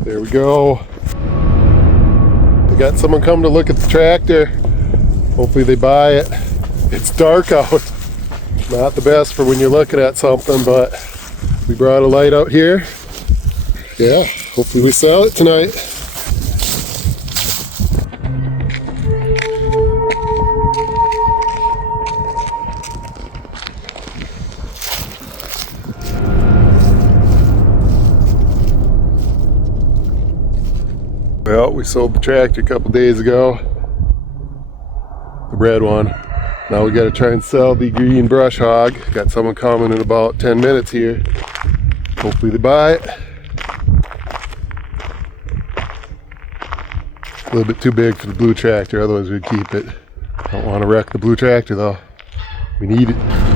There we go. They got someone come to look at the tractor. Hopefully they buy it. It's dark out. Not the best for when you're looking at something, but we brought a light out here. Yeah, hopefully we sell it tonight. Well, we sold the tractor a couple days ago. The red one. Now we got to try and sell the green brush hog. Got someone coming in about 10 minutes here. Hopefully they buy it. A little bit too big for the blue tractor, otherwise we'd keep it. Don't want to wreck the blue tractor though. We need it.